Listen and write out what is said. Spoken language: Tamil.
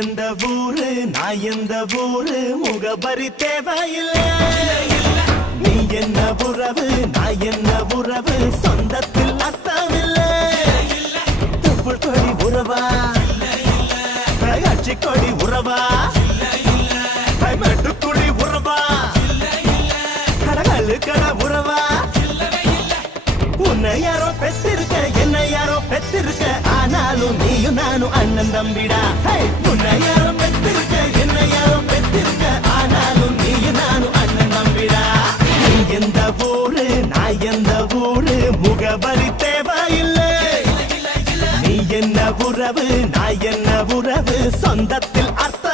எந்த ஊரு நான் எந்த ஊரு முகபரி தேவையில்லை. நீ என்ன உறவு நான் என்ன உறவு சொந்தத்தில் அர்த்தமில்லை. தொப்புள் கொடி உறவா அச்சி கொடி உறவா மெட்டுக்குடி உறவா கடகல்லு கட உறவா. உன்னை யாரோ பெற்றிருக்க என்ன யாரோ பெற்றிருக்க ஆனாலும் நீயும் நானும் அண்ணன் தம்பிடா. உன்னை யாரோ பெற்றிருக்க என்ன யாரோ பெற்றிருக்க ஆனாலும் நீயும் நானும் அண்ணன் தம்பிடா. நீ எந்த ஊரு நான் எந்த ஊரு முகவரி தேவையில்லை. நீ என்ன உறவு நான் என்ன உறவு சொந்தத்தில் அர்த்தம்